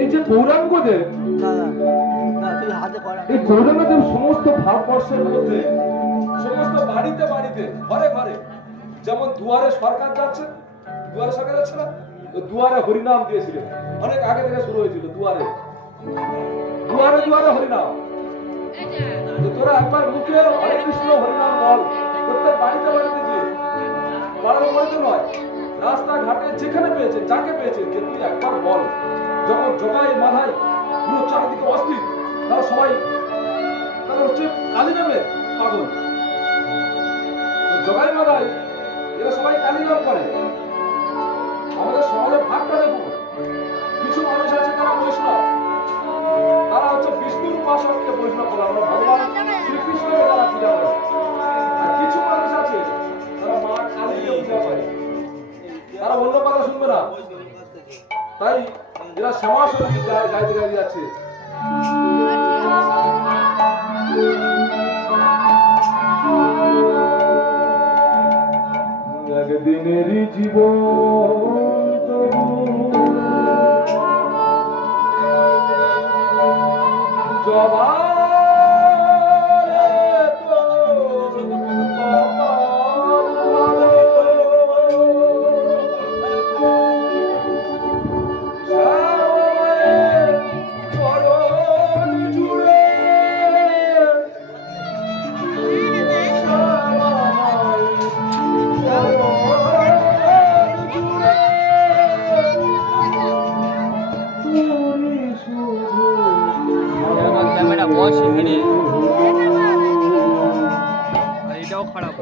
এই যে গৌরাঙ্গদেব, এই গৌরাঙ্গদেব সমস্ত ভারতবর্ষের মধ্যে সমস্ত বাড়িতে বাড়িতে ঘরে ঘরে, যেমন দুয়ারে সরকার যাচ্ছে, দুয়ারে সরকার যাচ্ছে না, দুয়ারে হরিনাম দিয়েছিলেন, অনেক আগে থেকে শুরু হয়েছিল। দুয়ারে দুয়ারে দুয়ারে হরিনাম, তোরা একবার মুখে হরে কৃষ্ণ হরিনাম বল, প্রত্যেক বাড়িতে বাড়িতে গিয়ে, পাড়ার বাড়িতে নয়, রাস্তাঘাটে যেখানে পেয়েছে, যাকে পেয়েছে, যে তুই একবার বল। যখন জগাই মাথায় পুরো চারিদিকে অস্থির, তারা সবাই, তারা হচ্ছে কালী নামে পাগল। জগাই মাথায় এরা সবাই কালী নাম করে। আমাদের সমাজে ভাগটা দেখুন, কিছু মানুষ আছে তারা বৈষ্ণব, তারা হচ্ছে বিষ্ণুর উপাসককে বৈষ্ণব বলে, আমরা ভগবান শ্রীকৃষ্ণকে তারা পূজা করে। আর কিছু মানুষ আছে তারা মা কালীকে পূজা করে, তারা অন্য কথা শুনবে না, তাই এরা শ্যামা সঙ্গীত গাইতে গাইতে যাচ্ছে। একদিনেরই জীবন জবা এটাও খারাপ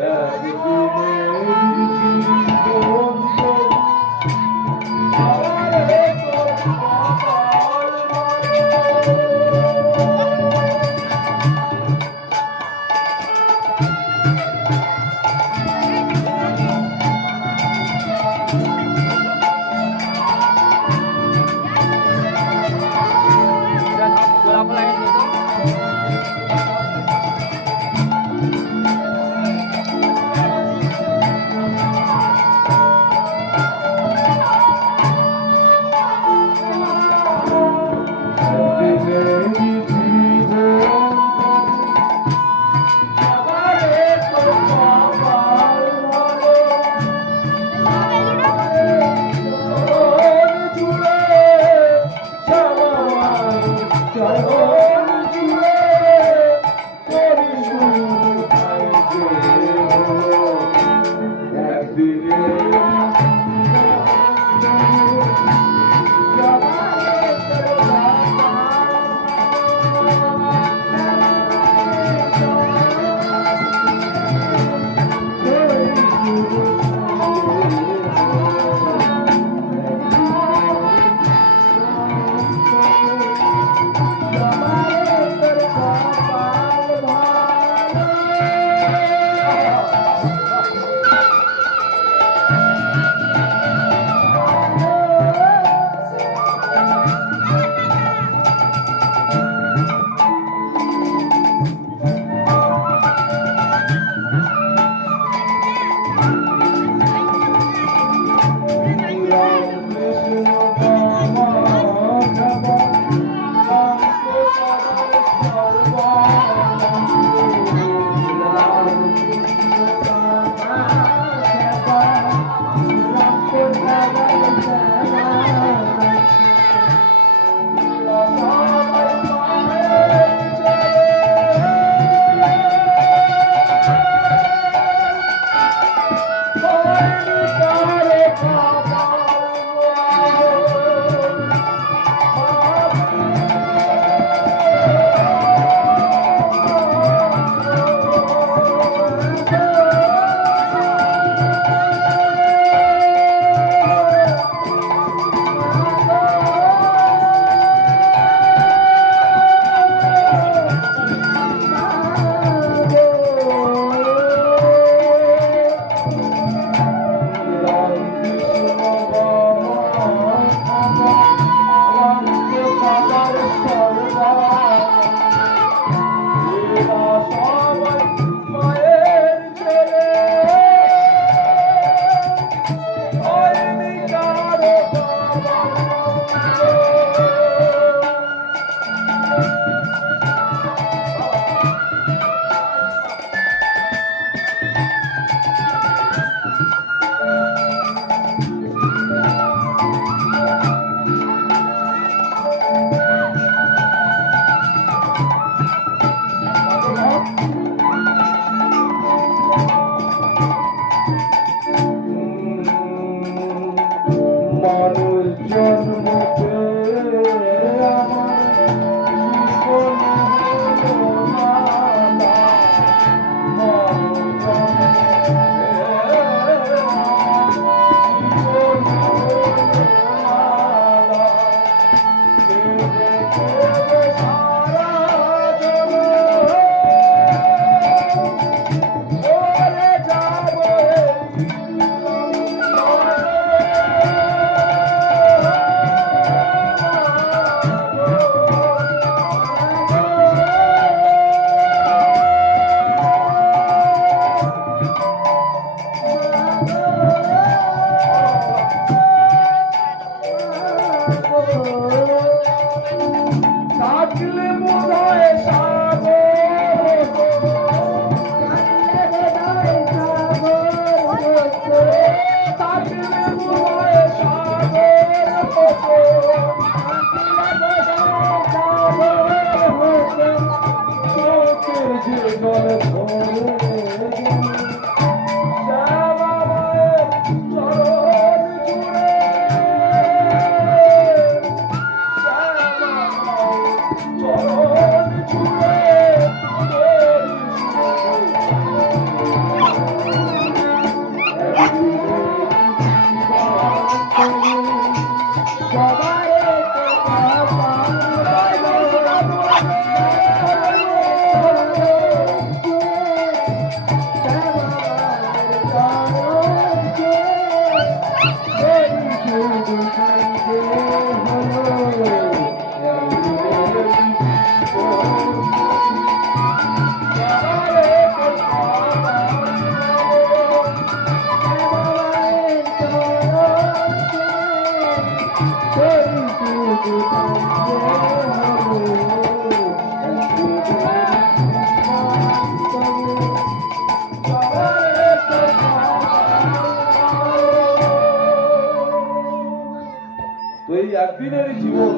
তো এই একদিনের জীবন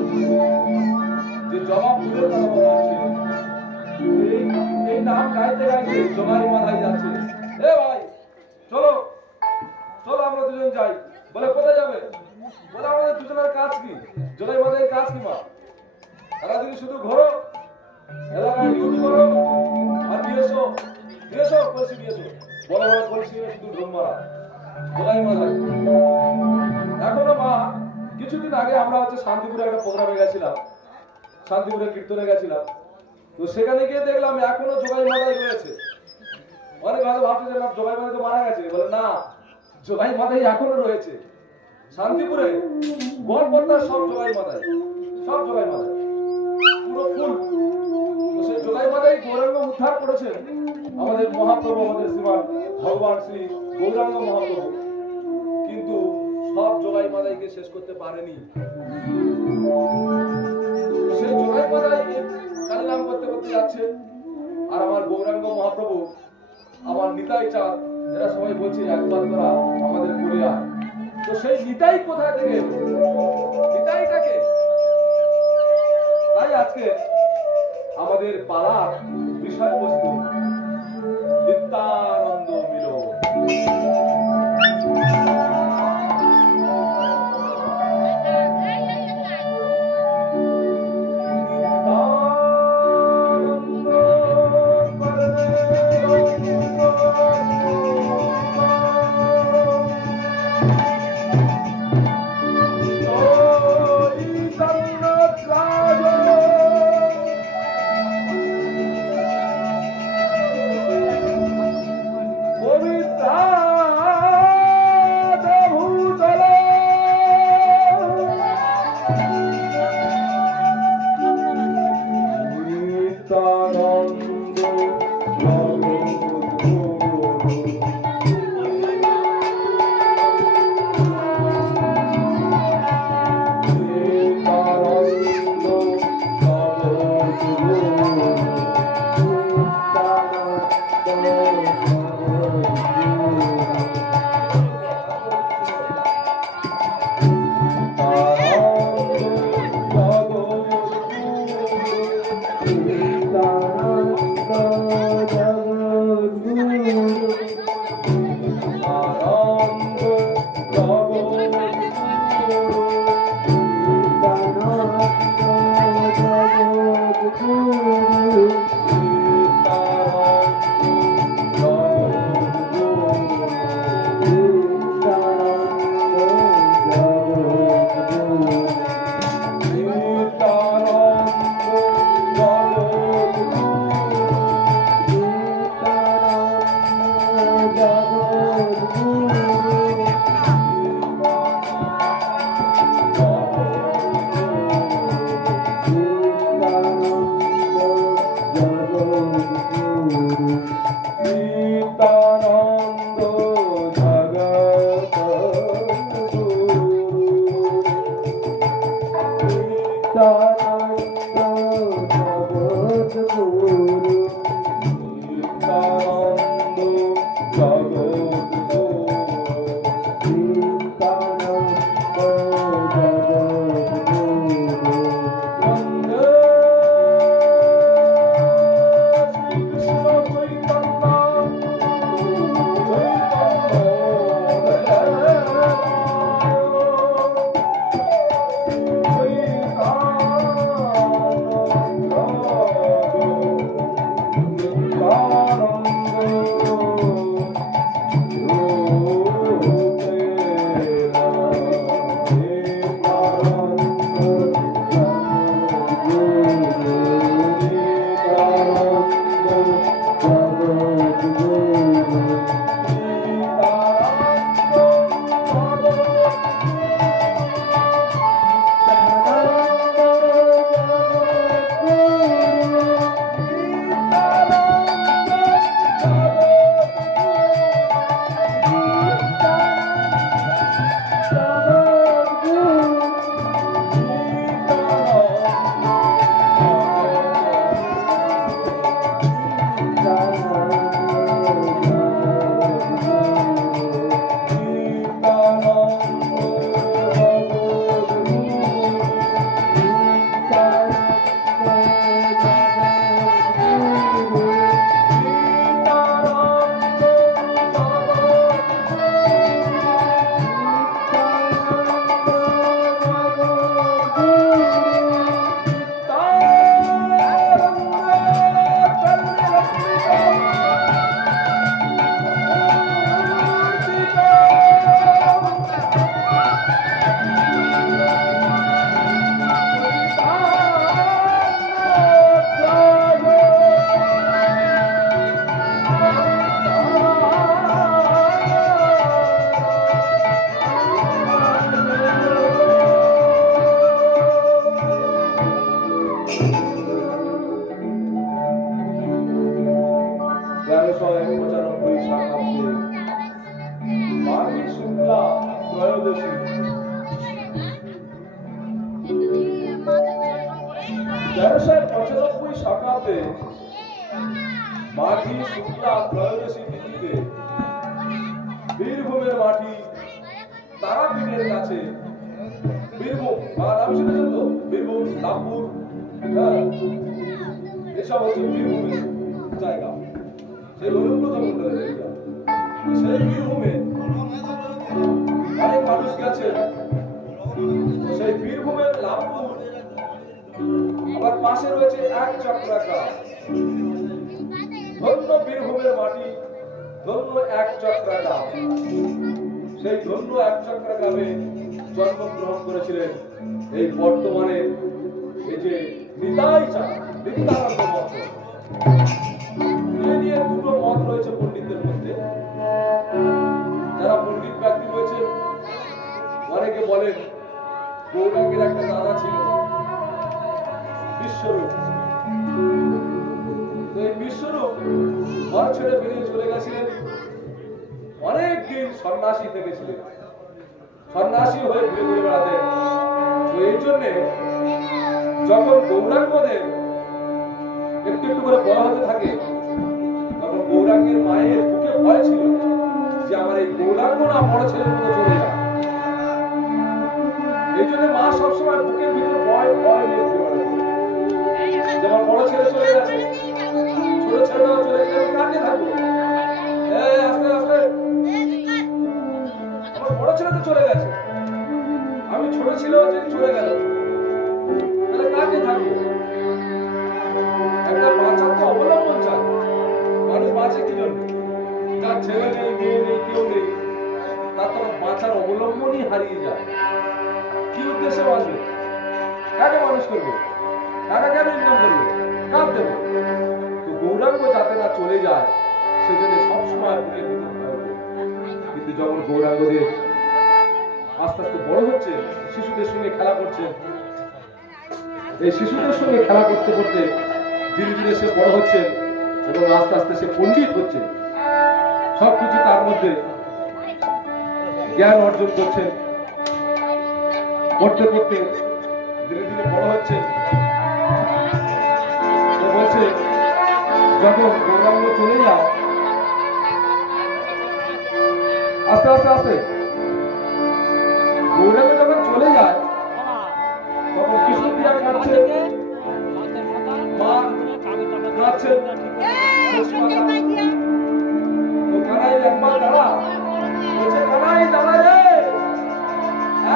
যে জমা ফুলের কথা বলা হচ্ছে, এই নাম গাইতে গাইতে জমাই মাথায় যাচ্ছে। এ ভাই চলো চলো আমরা দুজন যাই। বলে কোথায় যাবে? বলে আমাদের দুজনের কাজ কি? জমাই মাথায় কাজ কি মা? সারাদিন শুধু ঘোরো, এলাকায় ডিউটি করো আর দিয়েছো কলসি দিয়েছো, বড় বড় কলসি শুধু ঘুম মারা জমাই মাথায়। এখনো মা, কিছুদিন আগে আমরা শান্তিপুরে একটা প্রোগ্রামে গেছিলাম, শান্তিপুরে কীর্তনে গেছিলাম। তো সেখানে গিয়ে দেখলাম এখনো জোগাই মাথায় রয়েছে। অনেক ভালো ভাবছে যে না জোগাই মাথায় তো মারা গেছে, বলে না জোগাই মাথায় এখনো রয়েছে। শান্তিপুরে গড়পত্তা সব জোগাই মাথায়, সব জোগাই মাথায় পুরো ফুল। তো সেই জোগাই মাথায় গৌরাঙ্গ উদ্ধার করেছেন আমাদের মহাপ্রভু, আমাদের শ্রীমান ভগবান শ্রী গৌরাঙ্গ মহাপ্রভু। কিন্তু সব জোগাই মাদাইকে শেষ করতে পারেনি। সেই জোগাই মাদাই কালী নাম করতে করতে যাচ্ছে, আর আমার গৌরাঙ্গ মহাপ্রভু, আমার নিতাই চাঁদ, এরা সবাই বলছে একবার তোরা আমাদের বলে আয়। তো সেই নিতাই কোথা থেকে এলো? নিতাইটাকে তাই আজকে আমাদের পাড়ার বিষয়বস্তু নিত্যানন্দ মিলন। শুক্লা ত্রয়োদশী। 1395 শকাব্দে মাঘী শুক্লা ত্রয়োদশী তিথিতে বীরভূমের মাটি তারাপীঠের কাছে, বীরভূম নাম শুনেছেন তো, বীরভূম, লাভপুর, এসব হচ্ছে বীরভূমের জায়গা, সেই অনুব্রত মন্ডলের জায়গা। সেই বীরভূমে অনেক মানুষ গেছে। সেই বীরভূমের লাভপুর আবার পাশে রয়েছে এক চক্রাকার। ধন্য বীরভূমের মাটি, ধন্য এক চক্রাকার। সেই ধন্য এক চক্রা গ্রামে জন্মগ্রহণ করেছিলেন এই বর্তমানে এই যে নিতাই চাঁদ, নিত্যানন্দ মঠ। এই নিয়ে দুটো মত রয়েছে পণ্ডিতদের মধ্যে। যারা পণ্ডিত ব্যক্তি রয়েছে অনেকে বলেন গৌরাঙ্গের একটা দাদা ছিল বিশ্বরূপ। তো এই বিশ্বরূপ ঘর ছেড়ে বেরিয়ে চলে গেছিলেন, অনেক দিন সন্ন্যাসী থেকেছিলেন, সন্ন্যাসী হয়ে ঘুরে ঘুরে বেড়াতেন। তো এই জন্যে যখন গৌরাঙ্গদের একটু একটু করে বড় হতে থাকে, তখন গৌরাঙ্গের মায়ের বুকে ভয় ছিল যে আমার এই গৌরাঙ্গ না বড় ছেলের মতো চলে যায়। এই জন্য মা সবসময় বুকের ভিতরে ভয় ভয় নিয়ে ঘুরে বেড়াতেন। যেমন বড় ছেলে চলে গেছে, ছোট ছেলেটাও চলে গেলে আমি কাঁদতে থাকবো, আস্তে আস্তে আমার বড় ছেলে তো চলে গেছে, আমি ছোট ছেলেও যদি চলে গেল তাহলে কাকে থাকবো। একটা বাঁচার তো অবলম্বন চাই। মানুষ বাঁচে কি জন্য? যার ছেলে নেই, মেয়ে নেই, কেউ নেই, তার তো বাঁচার অবলম্বনই হারিয়ে যায়। কি উদ্দেশ্যে বাঁচবে? কাকে মানুষ করবে? টাকা কেন ইনকাম করবে? কাজ দেবে? তো গৌরাঙ্গ যাতে না চলে যায় সেজন্য সবসময় বুকে ভিতরে ভয়। কিন্তু যখন গৌরাঙ্গদেব আস্তে আস্তে বড় হচ্ছে, শিশুদের সঙ্গে খেলা করছে, এই শিশুদের সঙ্গে খেলা করতে করতে ধীরে ধীরে সে বড় হচ্ছে এবং আস্তে আস্তে সে পণ্ডিত হচ্ছে। সবকিছু তার মধ্যে জ্ঞান অর্জন করছে, করতে করতে ধীরে ধীরে বড় হচ্ছে। তো বলছে যখন গৌরাঙ্গ চলে যায়, আস্তে আস্তে আস্তে গৌরাঙ্গ যখন চলে যায় তখন কৃষ্ণ প্রিয়া কাঁদছে, মা কাঁদছে। তো কানাই একবার দাঁড়া, বলছে কানাই দাঁড়া রে,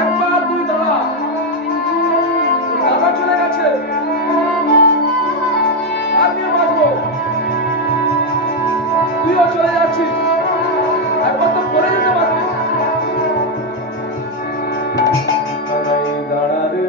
একবার তুই দাঁড়া, দাদা চলে গেছে, আর নিয়ে বাঁচবো, তুইও চলে যাচ্ছিস, একবার তো করে যেতে পারবি। দাঁড়া রে,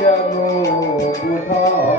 কেন বোঝাও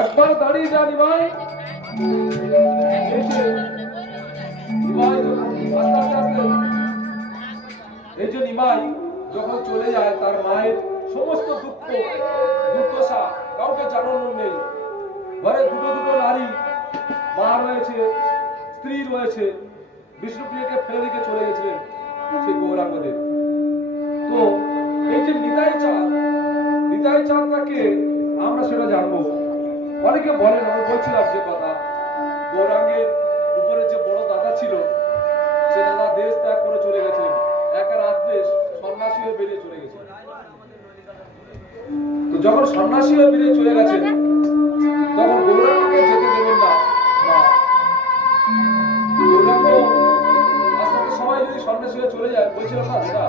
একবার দাঁড়িয়ে যা নিমাই। এই যে নিমাই যখন চলে যায় তার মায়ের সমস্ত দুঃখ দুর্দশা কাউকে জানানোর নেই। ঘরে দুটো দুটো নারী, মা রয়েছে, স্ত্রী রয়েছে, বিষ্ণুপ্রিয়াকে ফেলে রেখে চলে গেছিলেন সেই গৌরাঙ্গদেব। তো এই যে নিতাই চাঁদটাকে আমরা সেটা জানবো। অনেকে বলেন, আমি বলছিলাম যে কথা, গৌরাঙ্গের উপরে যে বড় দাদা ছিল সে দাদা দেশ ত্যাগ করে চলে গেছিলেন, একা রাত্রে সন্ন্যাসী হয়ে বেরিয়ে চলে গেছিলেন। তো যখন সন্ন্যাসী হয়ে বেরিয়ে চলে গেছেন তখন গৌরাঙ্গকে যেতে দেবেন না। গৌরাঙ্গ আস্তে আস্তে সবাই যদি সন্ন্যাসী হয়ে চলে যায়, বলছিলাম না দাদা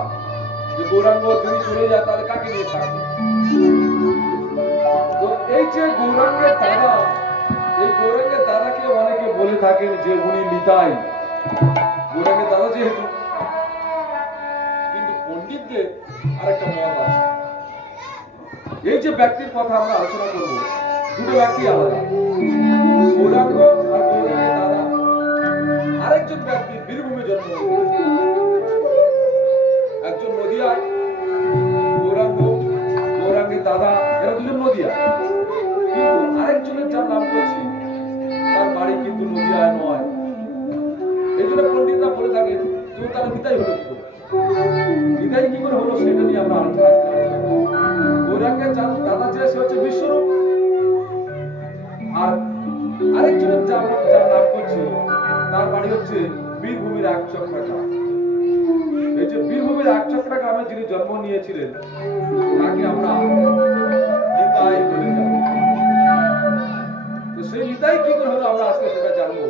যে গৌরাঙ্গ যদি চলে যায় তাহলে কাকে নিয়ে থাকবে। তো এই যে গৌরাঙ্গের দাদা, এই গৌরাঙ্গের দাদাকে অনেকে বলে থাকেন যে উনি নিতাই, গৌরাঙ্গের দাদা যেহেতু। কিন্তু পণ্ডিতদের আরেকটা মত আছে। এই যে ব্যক্তির কথা আমরা আলোচনা করবো, দুটো ব্যক্তি আলাদা, গৌরাঙ্গ আর গৌরাঙ্গের দাদা। আরেকজন ব্যক্তি বীরভূমে জন্ম, একজন নদিয়ায়, গৌরাঙ্গের দাদা, এরা দুজন নদিয়া। কিন্তু আরেকজনের যার নাম বলছি তার বাড়ি কিন্তু নদিয়ায় নয়। এই জন্য পণ্ডিতরা বলে থাকেন তো তার বিদায় হলো কি করে? বিদায় কি করে হলো সেটা নিয়ে আমরা আলোচনা করব। গৌরাঙ্গের দাদা ছিল সে হচ্ছে বিশ্বরূপ, আর আরেকজনের যার নাম করছে তার বাড়ি হচ্ছে বীরভূমির একচক্রা গ্রাম। এই যে বীরভূমির একচক্রা গ্রামে যিনি জন্ম নিয়েছিলেন তাকে আমরা নিতাই বলে জানি। তো সেই নিতাই কি করে হলো আমরা আজকে সেটা জানবো।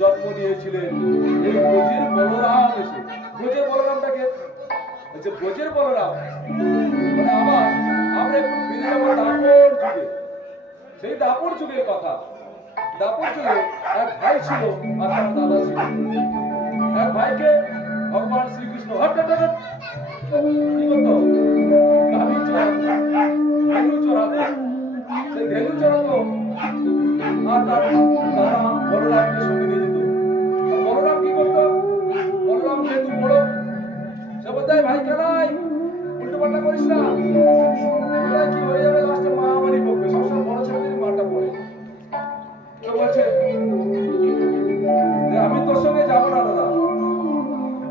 জন্ম নিয়েছিলেন এই ব্রজের বলরাম এসে। ব্রজের বলরামটাকে হচ্ছে ব্রজের বলরাম মানে আমরা একটু ফিরে যাবো দাপর যুগে। সেই দাপর যুগের কথা। দাপর যুগে এক ভাই ছিল আর তার দাদা ছিল। এক ভাইকে ভগবান শ্রীকৃষ্ণ হঠাৎ কি করতো? গাভী চড়াতো, ধেনু চড়াতো। সেই ধেনু চড়াতো আর তার দাদা বলরামকে সঙ্গে নিয়ে যেত। বলরাম কি করতো? বলরাম যেহেতু বড়, সে বলতো ভাই কানাই উল্টো পাল্টা করিস না, কি হয়ে যাবে, লাস্টে মা আমারই বকবে। সবসময় বড় ছেলেদের মারটা পড়ে। তো বলছে আমি তোর সঙ্গে যাবো না দাদা।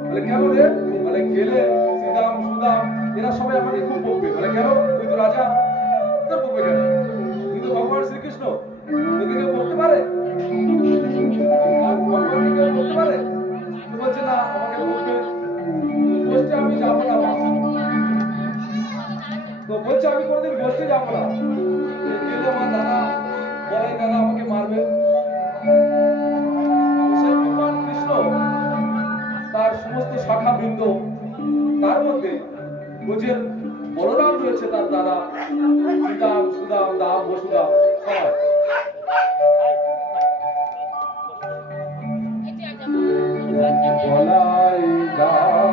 বলে কেন রে? বলে গেলে শ্রীরাম সুদাম এরা সবাই আমাকে খুব বকবে। বলে কেন? তুই তো রাজা, তোর বকবে কেন? তুই তো ভগবান শ্রীকৃষ্ণ, তোকে কেউ বকতে পারে? আর ভগবানকে ব্রজের বলরাম রয়েছে, তার দাদা সুদাম, সুদাম, দাম, বসুদাম সবাই। বলাই দাদা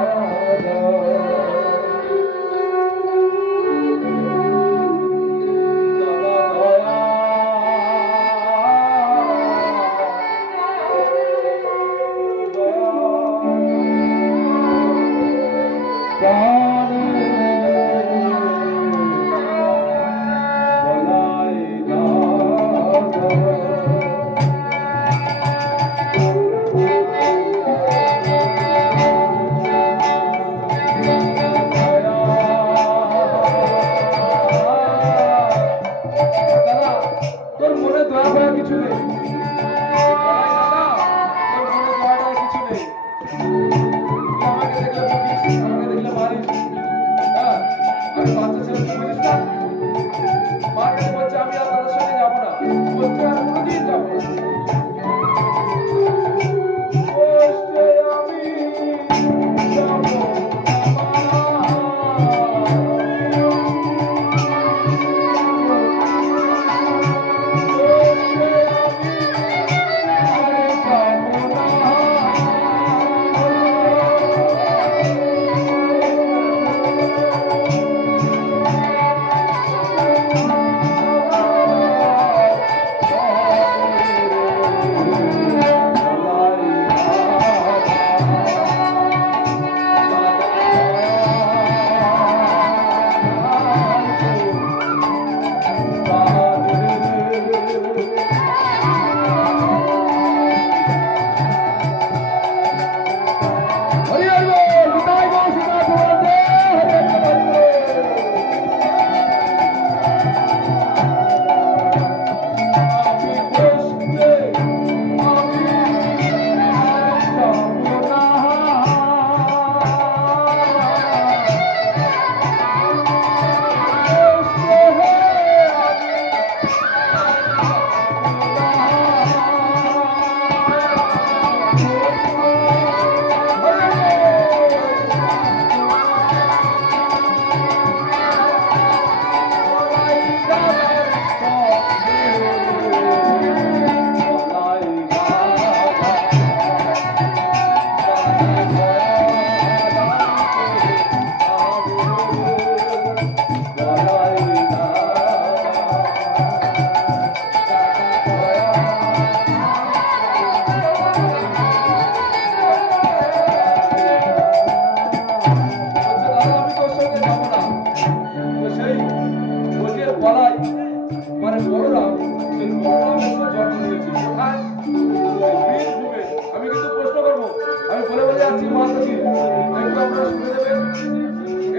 তোর মনে দয়া ফয়া কিছু নেই, তোর মনে দয়া ফয়া কিছু নেই। তুই আমাকে দেখলে বকিস, আমাকে দেখলে মারিস। হ্যাঁ, আমি বাচ্চা ছেলে, তুই বুঝিস না? মার কাছে বলছে আমি আর তাদের সঙ্গে যাবো না, বলছে আর কোনোদিন যাবো না। কষ্টে আমি যাবো না। আমি কিন্তু প্রশ্ন করবো, আমি বলে বলে যাচ্ছি মাতাজি, একটু আপনারা শুনে দেবেন।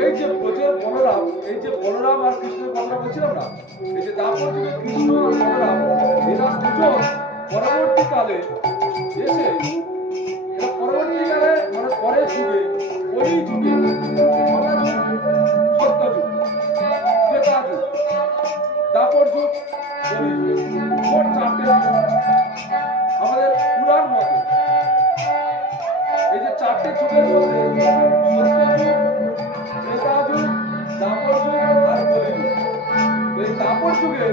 এই যে ব্রজের বলরাম, এই যে বলরাম আর কৃষ্ণের কথা বলছিলাম না, এই যে দাপর যুগে কৃষ্ণ আর বলরাম, এরা দুজন পরবর্তীকালে এসে, এরা পরবর্তীকালে মানে পরের যুগে, ওই যুগে সত্যযুগ, ত্রেতা যুগ, দাপর যুগ, মোট 4টে যুগ আমাদের পুরাণ মতে। এই যে 4টে যুগের মধ্যে সত্যযুগ, ত্রেতা যুগ, দাপর যুগ আর কলিযুগ। এই দাপর যুগে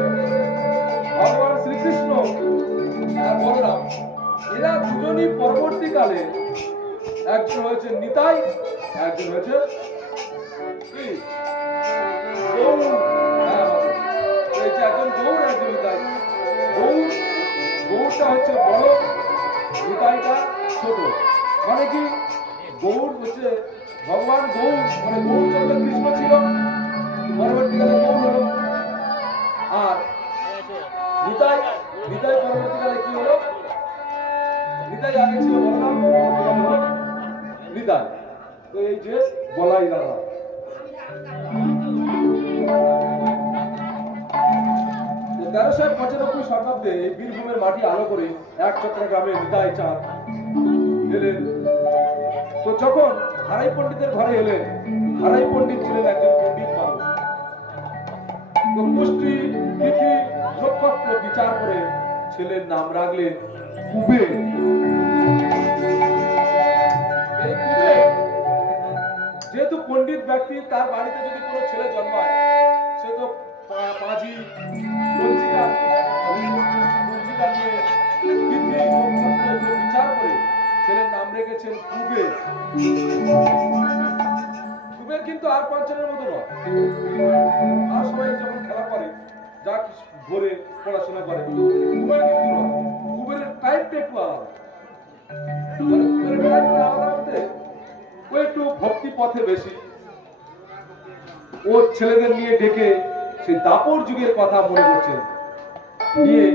ভগবান শ্রীকৃষ্ণ আর বলরাম এরা দুজনই পরবর্তীকালে, একজন হয়েছে নিতাই, একজন হয়েছে কি গৌর। হ্যাঁ, এই যে একজন গৌর, একজন নিতাই। গৌরটা হচ্ছে বড়, নিতাইটা ছোট। মানে কি, গৌর হচ্ছে ভগবান গৌর, মানে গৌরচন্দ্র কৃষ্ণ ছিল, পরবর্তীকালে গৌর হলো। আর নিতাই, নিতাই পরবর্তীকালে কি হলো, নিতাই আগে ছিল বলরাম, পরবর্তীকালে হলো নিতাই। তো এই যে বলাই দাদা। 1395 শতাব্দে বীরভূমের মাটি আলো করে এক চট্টগ্রামে নিতাই চাঁদ এলেন। তো যখন হারাই পণ্ডিতের ঘরে এলেন, হারাই পণ্ডিত ছিলেন একজন পণ্ডিত মানুষ। তো পুষ্টি, তিথি, নক্ষত্র বিচার করে ছেলের নাম রাখলেন কুবের। এই কুবের যেহেতু পণ্ডিত ব্যক্তি তার বাড়িতে যদি কোনো ছেলে জন্মায়, সে তো পাঁজি পঞ্জিকা নিয়ে তিথি নক্ষত্র এগুলো বিচার করে ছেলের নাম রেখেছেন কুবের। কুবের কিন্তু আর পাঁচজনের মতো নয়। আর সবাই যেমন খেলা করে, যা ভোরে পড়াশোনা করে, কুবের কিন্তু নয়। কুবেরের টাইপটা একটু আলাদা। মানে কুবেরের টাইপটা আলাদা বলতে ও একটু ভক্তি পথে বেশি। ও ছেলেদের নিয়ে ডেকে সেই দাপর যুগের কথা মনে করছে, নিয়ে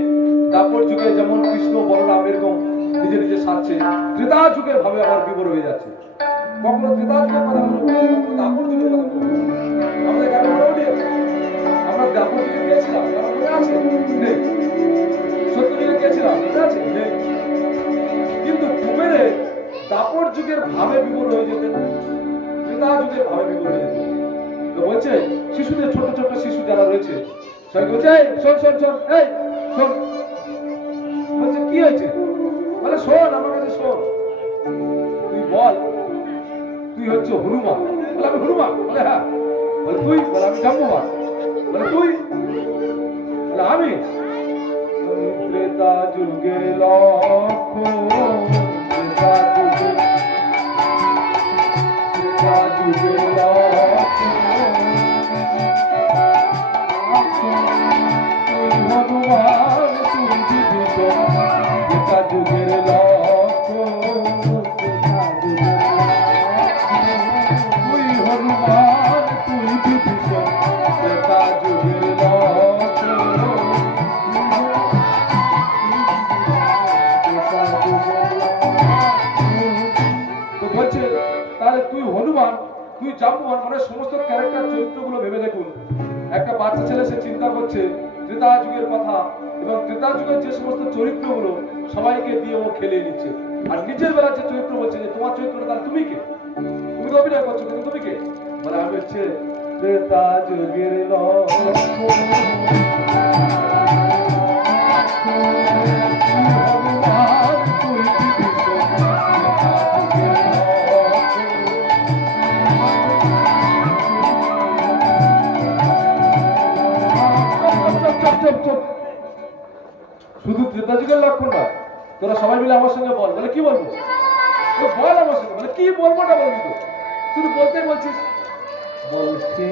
দাপর যুগে যেমন কৃষ্ণ বলরাম এরকম নিজে নিজে সারছে, ত্রেতা যুগের ভাবে আবার বিবর হয়ে যাচ্ছে। কখনো ত্রেতা যুগের কথা মনে করছে, কখনো দাপর যুগের কথা মনে করছে। আমাদের গ্রামে মনে উঠে আমরা দাপর যুগে গিয়েছিলাম, মনে আছে? নেই। সত্য যুগে গিয়েছিলাম, মনে আছে? নেই। কিন্তু কুবেরে দাপর যুগের ভাবে বিবর হয়ে যেতেন, ত্রেতা যুগের ভাবে বিবর হয়ে যেতেন। তো বলছে শিশুদের, ছোট ছোট শিশু যারা রয়েছে, সবাই বলছে এই শোন শোন শোন, এই শোন। বলছে কি হয়েছে? বলে শোন, আমার কাছে শোন, তুই বল তুই হচ্ছে হনুমান। বলে আমি হনুমান। বলে হ্যাঁ। বলে তুই? বলে আমি জাম্বুমান। বলে তুই? বলে আমি ত্রেতা যুগের লক্ষ্য, ত্রেতা যুগের লক্ষ্য, হনুমান তুই বিভীষণ, ত্রেতা যুগের লক্ষ্য, তুই হনুমান তুই বিভীষণ, ত্রেতা যুগের লক্ষ্য। তো বলছে তাহলে তুই হনুমান, তুই জাম্বুয়ান, মানে সমস্ত ক্যারেক্টার চরিত্রগুলো ভেবে দেখুন। একটা বাচ্চা ছেলে সে চিন্তা করছে ত্রেতা যুগের কথা, এবং ত্রেতা যুগের যে সমস্ত চরিত্রগুলো সবাইকে দিয়ে ও খেলে নিচ্ছে। আর নিজের বেলার যে চরিত্র বলছে যে তোমার চরিত্রটা, তাহলে তুমি কে? তুমি তো অভিনয় করছো, কিন্তু তুমি কে? মানে আমি হচ্ছে ত্রেতা যুগের লক্ষ্য, হনুমান তুই বিভীষণ, শুধু ত্রেতা যুগের লক্ষণ নয়, তোরা সবাই মিলে আমার সঙ্গে বল। বলে কি বলবো? বল আমার সঙ্গে। বলে কি বলবোটা বলবি তো, শুধু বলতে বলছিস। বলছি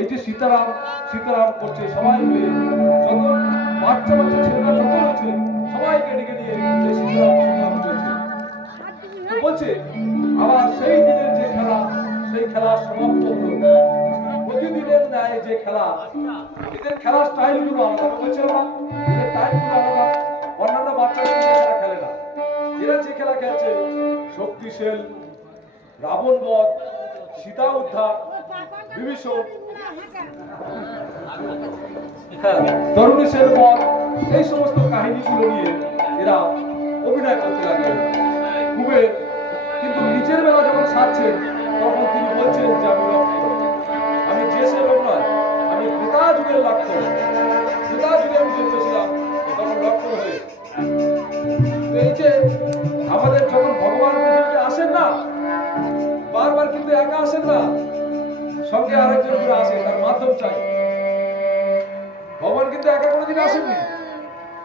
এই যে সীতারাম সীতারাম করছে সবাই মিলে, যত বাচ্চা বাচ্চা ছেলেরা যত রয়েছে সবাইকে ডেকে নিয়ে এই সীতারাম সীতারাম করছে। তো বলছে আবার সেই দিনের যে খেলা, সেই খেলা সমাপ্ত হলো। প্রতিদিনের ন্যায় যে খেলা, এদের খেলার স্টাইল গুলো আলাদা। বলছিলাম না এদের টাইপ গুলো আলাদা, অন্যান্য বাচ্চারা যে খেলা খেলে না। এরা যে খেলা খেলছে শক্তিশীল, রাবণ বধ, সীতা উদ্ধার, বিভীষণ, তরুণী সেন বধ, এই সমস্ত কাহিনীগুলো নিয়ে এরা অভিনয় করতে লাগে। কুবের কিন্তু নিজের বেলা যখন সাজছে তখন তিনি বলছেন যে আমি রক্ত, আমি যে সে লোক নয়, আমি পিতা যুগের লক্ষ্য, পিতা যুগে আমি জন্ম ছিলাম তখন লক্ষ্য হয়ে। তো এই যে আমাদের যখন ভগবান পৃথিবীতে আসেন না, বারবার কিন্তু একা আসেন না, সঙ্গে আরেকজন করে আসে, তার মাধ্যম চাই। ভগবান কিন্তু একা কোনোদিন আসেননি,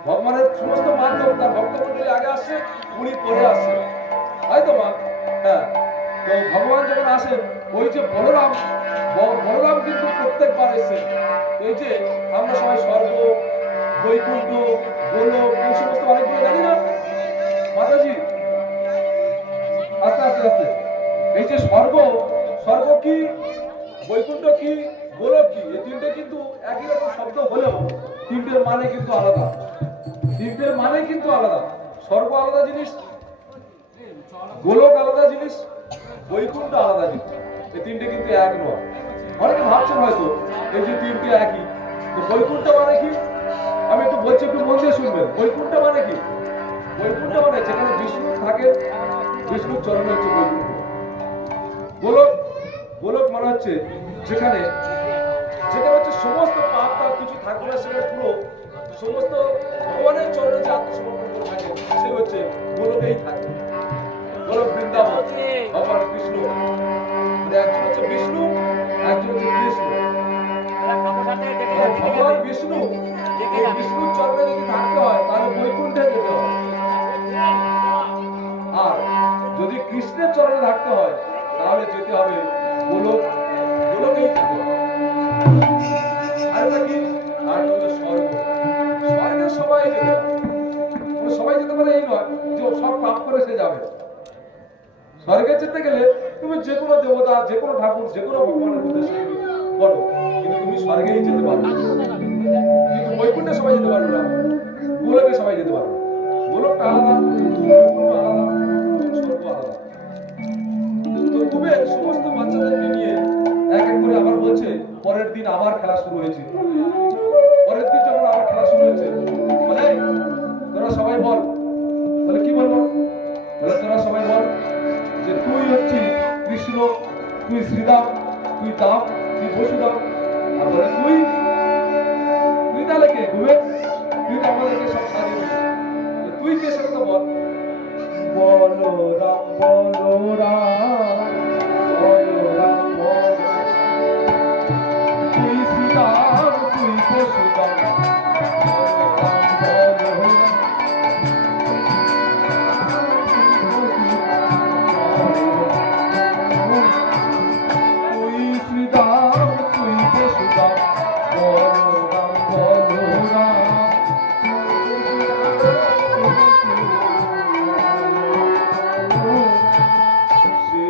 ভগবানের সমস্ত মাধ্যম তার ভক্তমন্ডলী আগে আসছে, উনি পরে আসছে, তাই তো মা? হ্যাঁ। তো ভগবান যখন আসেন, ওই যে বলরাম, বলরাম কিন্তু প্রত্যেকবার এসেছেন। এই যে আমরা সবাই স্বর্গ, বৈকুণ্ঠ, গোলক, এই সমস্ত অনেকগুলো জানি না মাতাজি? আস্তে আস্তে আস্তে, এই যে স্বর্গ, স্বর্গ কি, বৈকুণ্ঠ কি, গোলক কি, এই তিনটে কিন্তু একই রকম শব্দ হলেও তিনটের মানে কিন্তু আলাদা, তিনটের মানে কিন্তু আলাদা। স্বর্গ আলাদা জিনিস, গোলক আলাদা জিনিস, বৈকুণ্ঠ আলাদা জিনিস, এই তিনটে কিন্তু এক নয়। অনেকে ভাবছেন হয়তো এই যে তিনটে একই, তো বৈকুণ্ঠ মানে কি? আমি একটু বলছি, একটু মন দিয়ে শুনবেন। বৈকুণ্ঠ মানে কি? বৈকুণ্ঠ মানে যেখানে বিষ্ণু থাকে, বিষ্ণুর চরণে হচ্ছে বৈকুণ্ঠ। গোলক, গোলক মানে হচ্ছে যেখানে, যেখানে হচ্ছে সমস্ত পাপ তাপ কিছু থাকবে না, সেখানে পুরো সমস্ত ভগবানের চরণে যে আত্মসমর্পণ করে থাকে, সে হচ্ছে গোলকেই থাকে। গোলক বৃন্দাবন, ভগবান কৃষ্ণ, একজন হচ্ছে বিষ্ণু, একজন হচ্ছে কৃষ্ণ। ভগবান বিষ্ণু, এই বিষ্ণুর চরণে যদি থাকতে হয় তাহলে বৈকুণ্ঠে যেতে হয়, আর যদি কৃষ্ণের চরণে থাকতে হয় তাহলে যেতে হবে গোলক, গোলকেই যেতে হবে। আর এটা কি? আর হলো স্বর্গ। স্বর্গে সবাই যেতে পারে, সবাই যেতে পারে এই নয় যে সব পাপ করে সে যাবে। স্বর্গে যেতে গেলে তুমি যে কোনো দেবতা, যে কোনো ঠাকুর, যে কোনো ভগবানের উদ্দেশ্যে করো, কিন্তু তুমি স্বর্গেই যেতে পারবে। কিন্তু বৈকুণ্ঠে সবাই যেতে পারবে না, গোলকে সবাই যেতে পারবে। গোলকটা আলাদা, বৈকুণ্ঠ আলাদা, স্বর্গ আলাদা। তো কুবের সমস্ত বাচ্চাদেরকে নিয়ে এক এক করে আবার বলছে, পরের দিন আবার খেলা শুরু হয়েছে। পরের দিন যখন আবার খেলা শুরু হয়েছে, বলে তোরা সবাই বল। বলে কি বলবো? বলে তোরা সবাই বল যে তুই হচ্ছিস কৃষ্ণ, তুই শ্রীরাম, তুই দাম, তুই বসুদাম। আর বলে তুই, তুই তাহলে কে কুবের? তুই তো আমাদেরকে সব সাজিয়ে দিবি, তুই কে সেটা তো বল। বলরাম বলরাম বলরাম বল, তুই শ্রীরাম, তুই বসুদাম, বলরাম বলরাম। তুই শ্রীরাম, তুই বসুদাম, বলরাম বলরাম। সে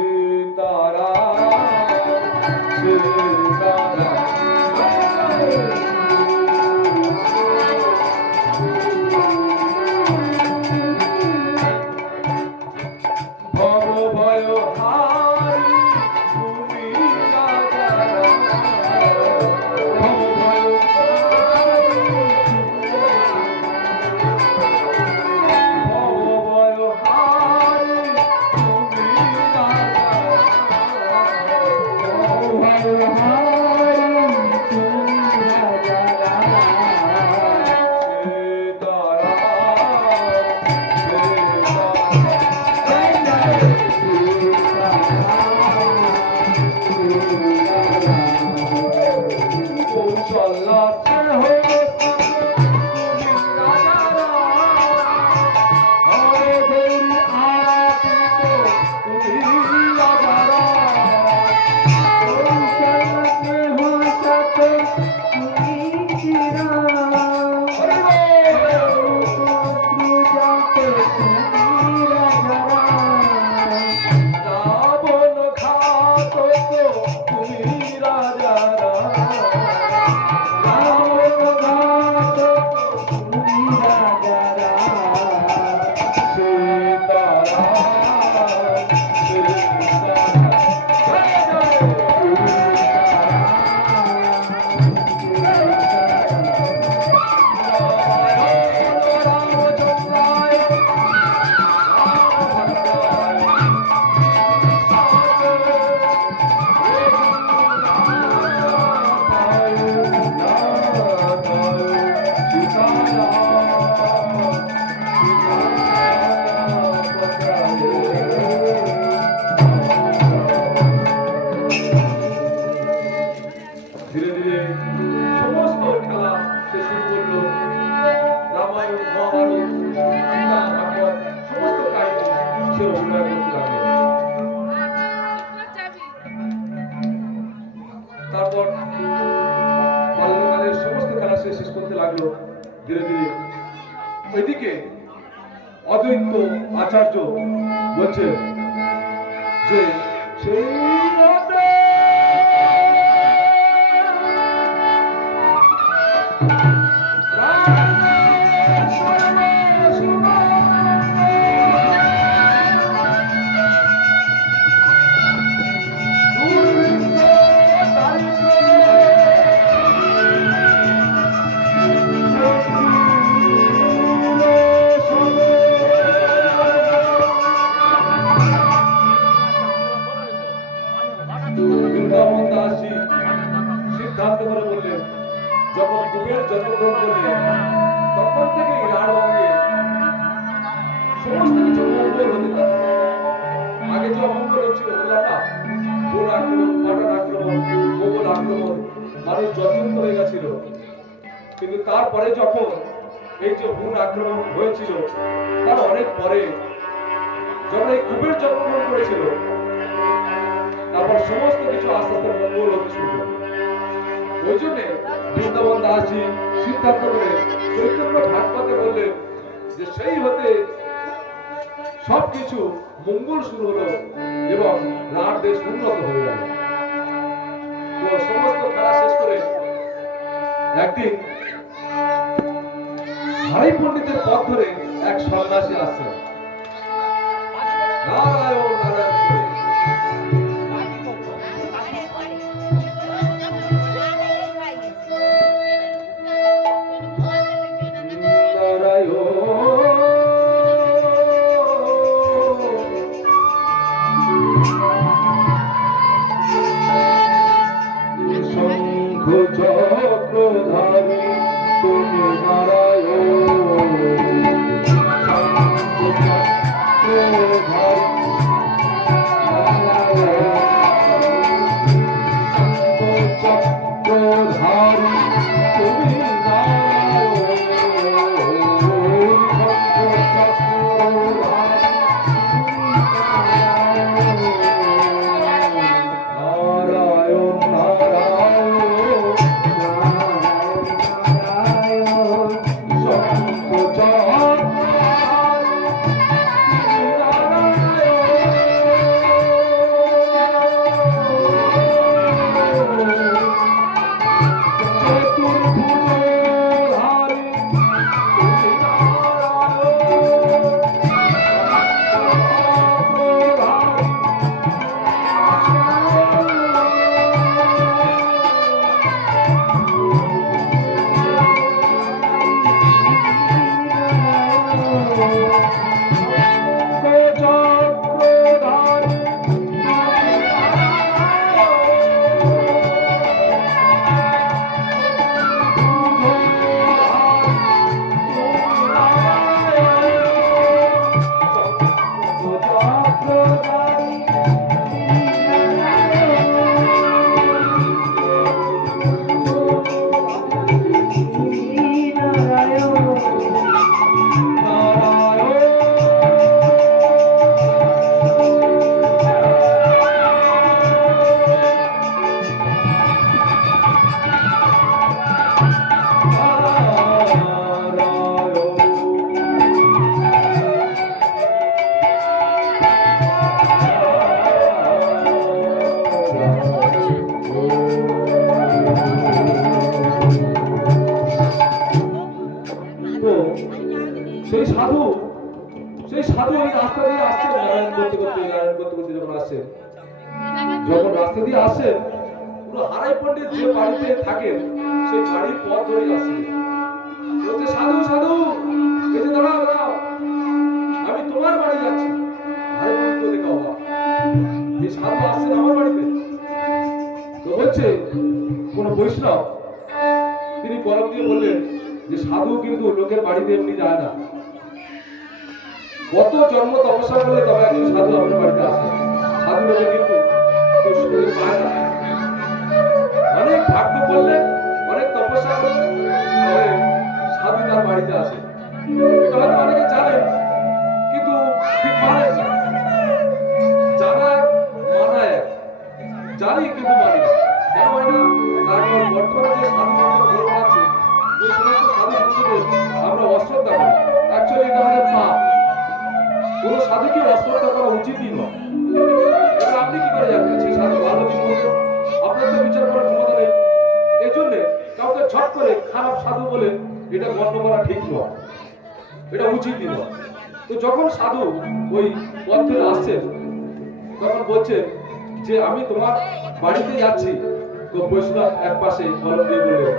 ধীরে ধীরে সমস্ত খেলা সে শুরু করলো। রামায়ণ, মহাভারত, গীতা, ভাগবত সমস্ত কাহিনী সে অভিনয় করতে লাগলো। তারপর বাল্যকালের সমস্ত খেলা সে শেষ করতে লাগলো ধীরে ধীরে। ওইদিকে অদ্বৈত আচার্য বলছে যে সেই বৃন্দাবন দাসজি সিদ্ধান্ত করে বললেন, যখন কুবের জন্মগ্রহণ করলেন তখন থেকে রাঢ়বঙ্গে সমস্ত কিছু মঙ্গল হতে থাকে। আগে যে অমঙ্গল হচ্ছিল বললাম না, বোন আক্রমণ, পাঠান আক্রমণ, মোগল আক্রমণ, মানুষ জর্জরিত হয়ে গেছিল। কিন্তু তারপরে যখন এই যে হুন আক্রমণ হয়েছিল তার অনেক পরে যখন এই কুবের জন্মগ্রহণ করেছিল তারপর সমস্ত কিছু আস্তে আস্তে মঙ্গল হতে শুরু করল। ওই জন্যে বৃন্দাবন দাসজি সিদ্ধান্ত করে চৈতন্য ভাগবতে বললেন যে সেই হতে সবকিছু মঙ্গল শুরু হলো এবং রাঢ় দেশ উন্নত হয়ে গেল। তো সমস্ত খেলা শেষ করে একদিন ভাই পণ্ডিতের পথ ধরে এক সন্ন্যাসী আসছে। নারায়ণ নারায়ণ করে। শঙ্খ চক্রধারী তুমি নারায়ণ, শঙ্খ চক্রধারী সাধু ওই রাস্তা দিয়ে আসছেন, নারায়ণ করতে করতে যখন আসছেন, যখন রাস্তা দিয়ে আসছেন, পুরো হারাই পণ্ডিত যে বাড়িতে থাকেন সেই বাড়ির পথ ধরে আসছেন। বলছে, সাধু সাধু, এই যে দাঁড়াও দাঁড়াও, আমি তোমার বাড়ি যাচ্ছি। হারাই পণ্ডিত দেখে অবাক, এই সাধু আসছেন আমার বাড়িতে। তো বলছে কোন বৈষ্ণব, তিনি বরফ দিয়ে বললেন যে সাধু কিন্তু লোকের বাড়িতে এমনি যায় না, কত জন্ম তপস্যা করলে তবে একজন সাধু আপনার বাড়িতে আসে। সাধু লোকে কিন্তু কেউ সুযোগ পায় না, অনেক ভাগ্য করলে, অনেক তপস্যা করলে তবে সাধু তার বাড়িতে আসে। এটা হয়তো অনেকে জানেন, কিন্তু ঠিক মানেন না। জানা এক, মানা এক, জানি কিন্তু মানি না। কেন হয় না? কারণ বর্তমানে যে সাধু সন্ত ধর্ম আছে, এই সমস্ত সাধু সন্তদের আমরা অশ্রদ্ধা করি। অ্যাকচুয়ালি এটা আমাদের পাপ। কোন সাধুকে অশ্রদ্ধা করা উচিতই নয়। এটা আপনি কি করে জানবেন সেই সাধু ভালো কি মন্দ? আপনার তো বিচার করার ক্ষমতা নেই। এই জন্য কাউকে ঝট করে খারাপ সাধু বলে এটা গণ্য করা ঠিক নয়, এটা উচিতই নয়। তো যখন সাধু ওই পথ ধরে আসছেন, তখন বলছেন যে আমি তোমার বাড়িতে যাচ্ছি। তো বৈষ্ণব এক পাশে কলম দিয়ে বললেন,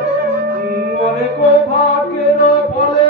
অনেক ভাগ্যের ফলে